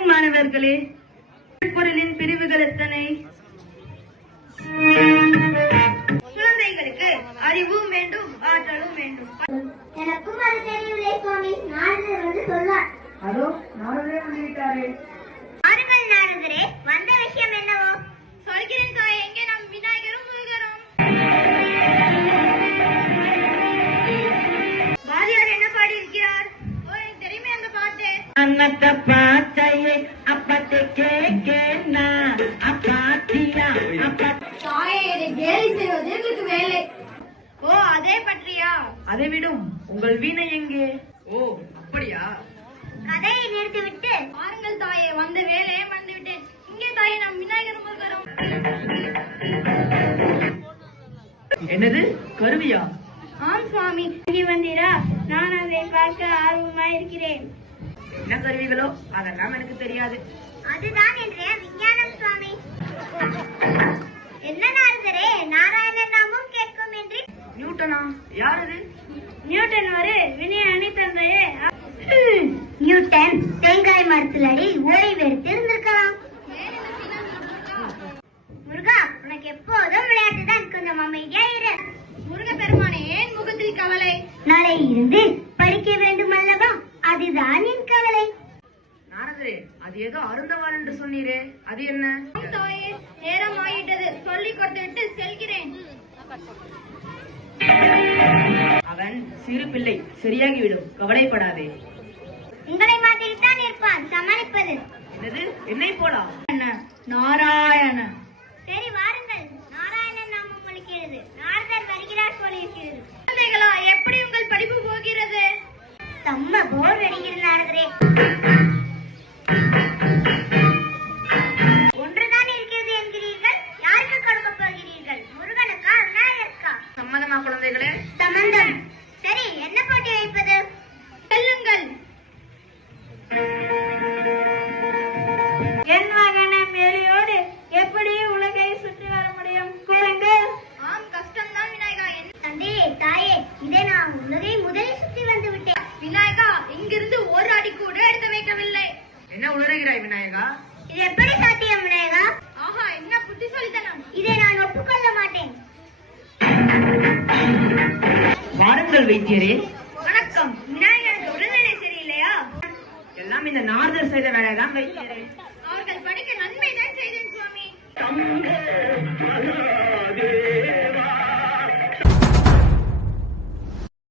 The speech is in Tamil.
மார்னிங் மாணவர்களே. பொருளின் பிரிவுகள் எத்தனை? குழந்தைகளுக்கு அறிவும் வேண்டும், ஆற்றலும் வேண்டும். எனக்கும் அது தெரியவில்லை சுவாமி. நாரதர் வந்து சொல்வார். அதோ நாரதரே வந்துவிட்டாரே. பாருங்கள் நாரதரே, வந்த விஷயம் என்னவோ? சொல்கிறேன் தாயே, எங்கே நாம் விநாயகரும் முருகரும். வாரியார் என்ன பாடி இருக்கிறார்? ஓ, எனக்கு தெரியுமே அந்த பாட்டு. அன்னத்த பாத்தையே அப்பத்தை கேக்கேனா அப்பாத்தியா அப்பா. தாயே, இதை கேலி செய்வது எங்களுக்கு வேலை. ஓ, அதே பற்றியா? அதை விடும், உங்கள் வீணை எங்கே? ஓ, அப்படியா? கதையை நிறுத்திவிட்டு பாருங்கள் தாயே, வந்த வேலையே மறந்து விட்டேன். இங்கே தாயே, நாம் விநாயகரும் முருகரும். என்னது, கருவியா? ஆம் சுவாமி. வந்தீரா? நான் அதை பார்க்க ஆர்வமாய் இருக்கிறேன். என்ன கருவிகளோ அதெல்லாம் எனக்கு தெரியாது. அதுதான் இன்றைய விஞ்ஞானம் சுவாமி. என்ன நாரதரே, நாராயணன் நாமும் கேட்கும் என்று? நியூட்டனா? யார் அது? நியூட்டன் ஒரு விஞ்ஞானி தந்தையே. நியூட்டன் தேங்காய் மரத்தில் அடி ஓய்வு எடுத்து இருந்திருக்கலாம். முருகா, உனக்கு எப்போதும் விளையாட்டு தான். கொஞ்சம் அமைதியா இரு. முருக பெருமானே, ஏன் முகத்தில் கவலை? நாளை இருந்து படிக்க வேண்டும் அல்லவா, அதுதான் என் கவலை. நாரதரே, அது ஏதோ அருந்தவாள் என்று சொன்னீரே, அது என்ன? தாயே, நேரம் ஆகிட்டது. சொல்லிக் கொடுத்து விட்டு செல்கிறேன். அவன் சிறு பிள்ளை, சரியாகிவிடும், கவலைப்படாதே. உங்களை மாதிரி தான் இருப்பான், சமாளிப்பது. என்னது, என்னை போலா? நாராயண. சரி வாருங்கள், நாராயணன் நாமம் ஒலிக்கிறது. நாரதர் வருகிறார் போல இருக்கிறது. குழந்தைகளா, எப்படி உங்கள் படிப்பு போகிறது? செம்ம போர் அடிக்கிறது நாரதரே. ஒன்றுதான் இருக்கிறது என்கிறீர்கள். யாருக்கு கொடுக்க போகிறீர்கள்? முருகனுக்கா, விநாயகருக்கா? சம்மதமா குழந்தைகளே? சம்பந்தம். சரி, என்ன போட்டி வைப்பது? செல்லுங்கள். என் மகன மேலையோடு எப்படி உலகை சுற்றி வர முடியும்? கூறுங்கள். ஆம், கஷ்டம்தான் விநாயகா. தந்தையே, தாயே, இதை நான் உலகை முதலில் சுற்றி வந்து விட்டேன். விநாயகா, இங்கிருந்து ஒரு அடி கூட எடுத்து வைக்கவில்லை. என்ன உளறுகிறாய் விநாயகா? இது எப்படி சாத்தியம் விநாயகா? ஆஹா, என்ன புத்திசாலித்தனம். இதை நான் ஒப்புக்கொள்ள மாட்டேன். வாருங்கள் வைத்தியரே. வணக்கம். விநாயகருக்கு உடல்நிலை சரியில்லையா? எல்லாம் இந்த நாரதர் செய்த வேலைதான் வைத்தியரே. அவர்கள் படிக்க நன்மைதான் செய்தேன் சுவாமி.